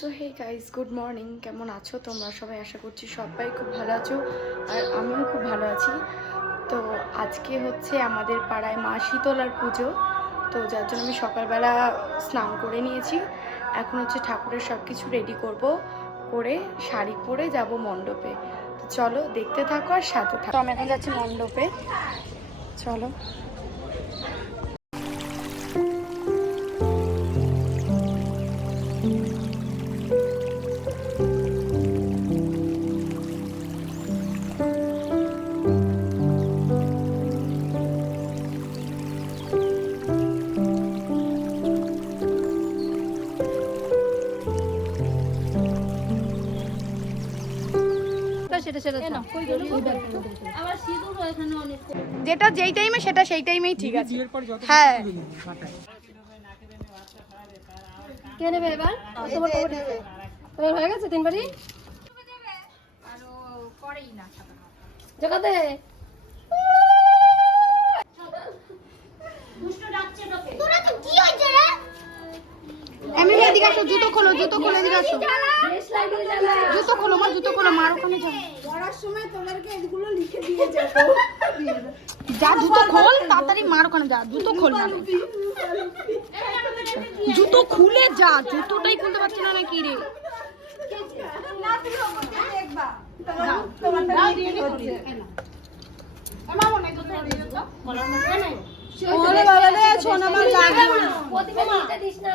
তো hey guys good morning কেমন আছো? তোমরা সবাই আশা করছি সবাই খুব ভালো আছো, আর আমিও খুব ভালো আছি। তো আজকে হচ্ছে আমাদের পাড়ায় মা শীতলার পুজো, তো যার জন্য আমি সকালবেলা স্নান করে নিয়েছি। এখন হচ্ছে ঠাকুরের সব কিছু রেডি করব, করে শাড়ি পরে যাব মণ্ডপে। তো চলো দেখতে থাকো আর সাথে থাকো। আমি এখন যাচ্ছি মণ্ডপে। চলো। সেটা সেটা যেটা যেই টাইমে সেটা সেই টাইমেই ঠিক আছে। হ্যাঁ। কে নেবে এবার? তোমার তোমার হয়ে গেছে তিনবারই? জগাতে এদিকে আসো জুতো খোলো জুতো খোলো এদিকে আসো জুতো খোলো মা জুতো খোলো মার ওখানে যাও যা জুতো খোল তাড়াতাড়ি মার ওখানে যা জুতো খোল না জুতো খুলে যা জুতোটাই খুলতে পারছি না নাকি রে ওরে বাবা রে সোনা মা দিস না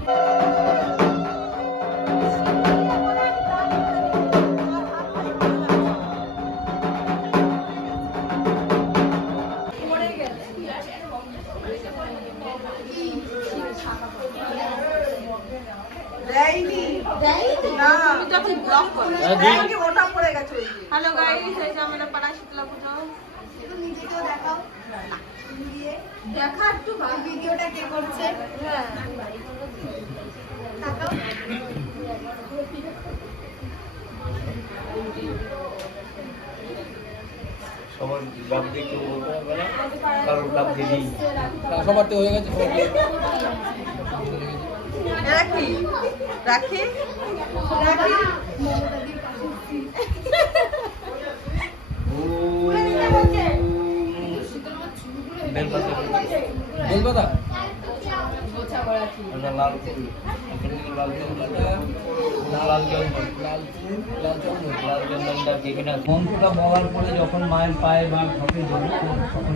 হ্যালো গাইস এই যে আমাদের পাড়া শীতলা পুজো। দেখা একটু ভিডিওটা কে করছে? সবার লাভ দিয়ে কেউ বলতে পারবে না কারোর লাভ দিলেই সবার তো হয়ে গেছে রাখি? রাখি? বেলপাতা? লাল ফুল লাল ফুল লাল জঙ্গল লাল ফুল লাল চন্দন লাল জঙ্গলটা দেখে না মন্ত্রটা বলার পরে যখন মায়ের পায়ে বা ধরে তখন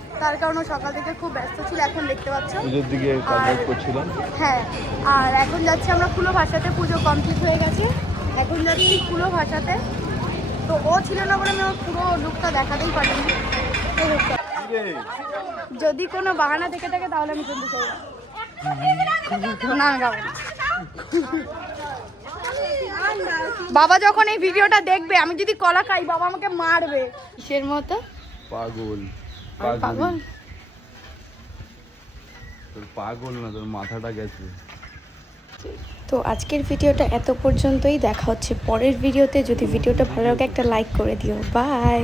তার কারণ ও সকাল থেকে খুব ব্যস্ত ছিল এখন দেখতে পাচ্ছ। পুজোর দিকে আর করছিলাম হ্যাঁ আর এখন যাচ্ছি আমরা কুলো ভাষাতে পুজো কমপ্লিট হয়ে গেছে। এখন যাচ্ছি কুলো ভাষাতে। তো ও ছিল না বলে আমি পুরো লুকটা দেখাতেই পারিনি। যদি কোনো বাহানা থেকে থাকে তাহলে আমি শুনতে চাই না গাবো বাবা যখন এই ভিডিওটা দেখবে আমি যদি কলা খাই বাবা আমাকে মারবে। কিসের মতো? পাগল। পাগল। তোর পাগল না তোর মাথাটা গেছে। তো আজকের ভিডিওটা এত পর্যন্তই দেখা হচ্ছে পরের ভিডিওতে। যদি ভিডিওটা ভালো লাগে একটা লাইক করে দিও। বাই